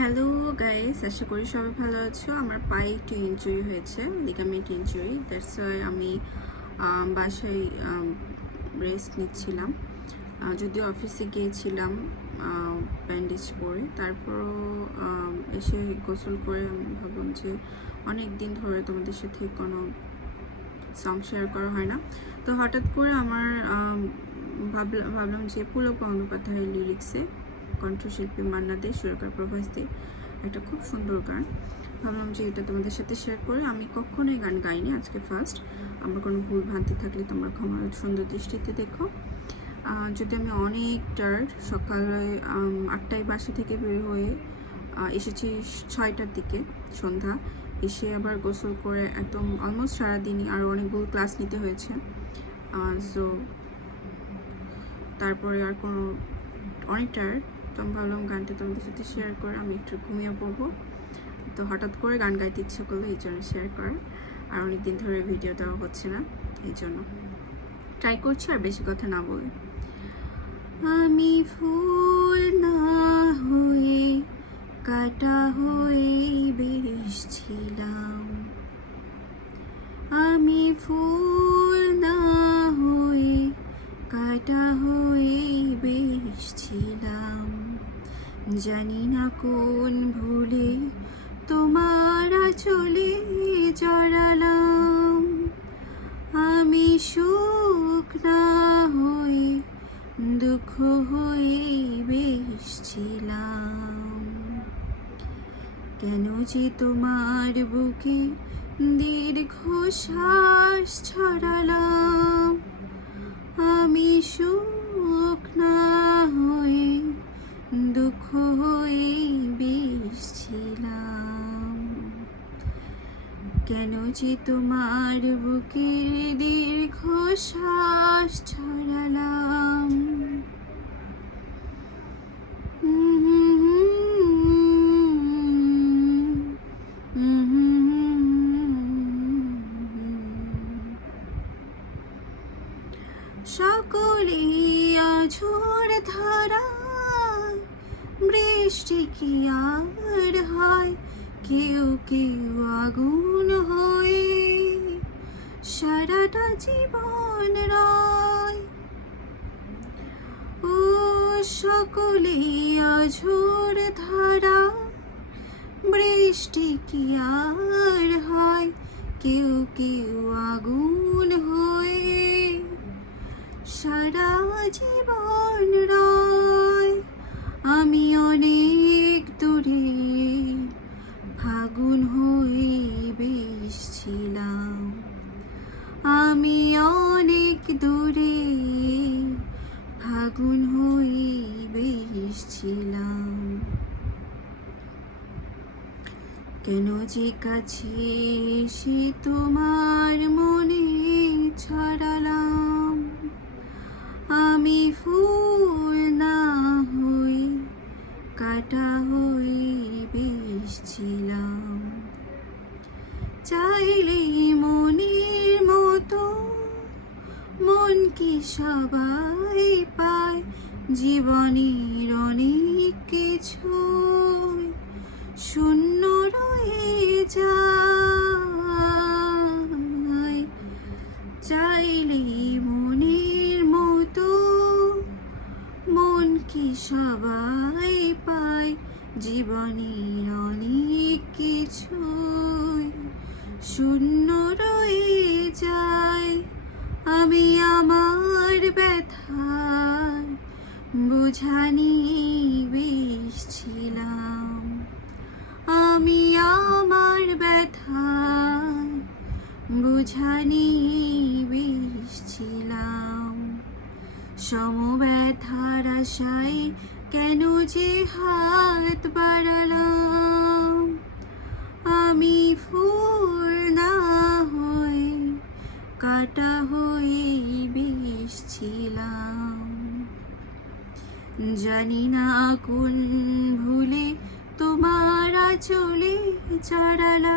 Hello guys, আশা করি সবাই ভালো আছো। আমার পায়ে একটু ইনজুরি হয়েছে, লিগামেন্ট ইনজুরি। দ্যাটস ওয়াই আমি বাসায় রেস্ট নিচ্ছিলাম। যদিও অফিসে গিয়েছিলাম ব্যান্ডেজ পরে, তারপরও এসে গোসল করে আমি ভাবলাম যে অনেক দিন ধরে তোমাদের সাথে কোনো সং শেয়ার করা হয় না। তো হঠাৎ করে আমার ভাবলাম যে পুলক গঙ্গোপাধ্যায়ের লিরিক্সে কণ্ঠশিল্পী মান্না দে, সুরকার প্রভাস দে, একটা খুব সুন্দর গান। ভাবলাম যে এটা তোমাদের সাথে শেয়ার করে। আমি কখনোই গান গাইনি, আজকে ফার্স্ট। আমার কোনো ভুল ভ্রান্তি থাকলে তোমরা ক্ষমা সুন্দর দৃষ্টিতে দেখো। যদি আমি অনেক টায়ার্ড, সকালে 8টায় বাসা থেকে বের হয়ে এসেছি 6টার দিকে সন্ধ্যা, এসে আবার গোসল করে একদম অলমোস্ট সারাদিনই আরও অনেকগুলো ক্লাস নিতে হয়েছে। সো তারপরে আর কোনো অনেক টায়ার্ড, তো আমি ভাবলাম গানটা তোমাদের সাথে শেয়ার করে আমি একটু ঘুমিয়ে পড়বো। তো হঠাৎ করে গান গাইতে ইচ্ছে করলো, এই জন্য শেয়ার করা। আর অনেকদিন ধরে ভিডিও দেওয়া হচ্ছে না, এই জন্য ট্রাই করছি আর বেশি কথা না বলে। আমি ফুল না হয়ে কাটা হয়ে বেশ ছিলাম, আমি ফুল না হয়ে কাটা হয়ে বেশ ছিলাম। জানি না কোন ভুলে তোমার চলে জড়ালাম, আমি সুখ না হয়ে দুঃখ হয়ে বেশ ছিলাম। কেন যে তোমার বুকে দীর্ঘশ্বাস ছড়ালাম, আমি সুখ না হয়ে দুঃখ হয়ে বেশ ছিলাম। কেন যে তোমার বুকে দীর্ঘশ্বাস ছড়ালাম। সকলে আঝোর ধারা বৃষ্টি কি আর হয়, কেউ কেউ আগুন হয়ে সারাটা জীবন রয়। ও সকলে আঝোর ধারা বৃষ্টি কি আর হয়, কেউ কেউ আগুন হয়ে সারা জীবন রয়। আমি অনেক দূরে ফাগুন হয়ে বেশ ছিলাম, আমি অনেক দূরে ফাগুন হয়ে বেশ ছিলাম। কেন যে কাছে এসে তোমার মনে ছড়ালাম, আমি ফুল না হয়ে কাটা হয়ে বেশ ছিলাম। চাইলে মনের মতো মন কি সবাই পায়, জীবনের অনেক কিছু শূন্য রয়ে যায়। চাইলে মনের মতো মন কি সবাই পায়, জীবনের অনেক কিছু শূন্য রয়ে যায়। আমি আমার ব্যথা বোঝানি বেশ ছিলাম, আমি আমার ব্যথা বোঝানি বেশ ছিলাম। সমব্যথার আশায় কেন যে হাত বাড়ালাম, আমি ফুল না হয়ে কাটা হয়ে বেশ ছিলাম। জানি না কোন ভুলে তোমার চলে জড়ালাম,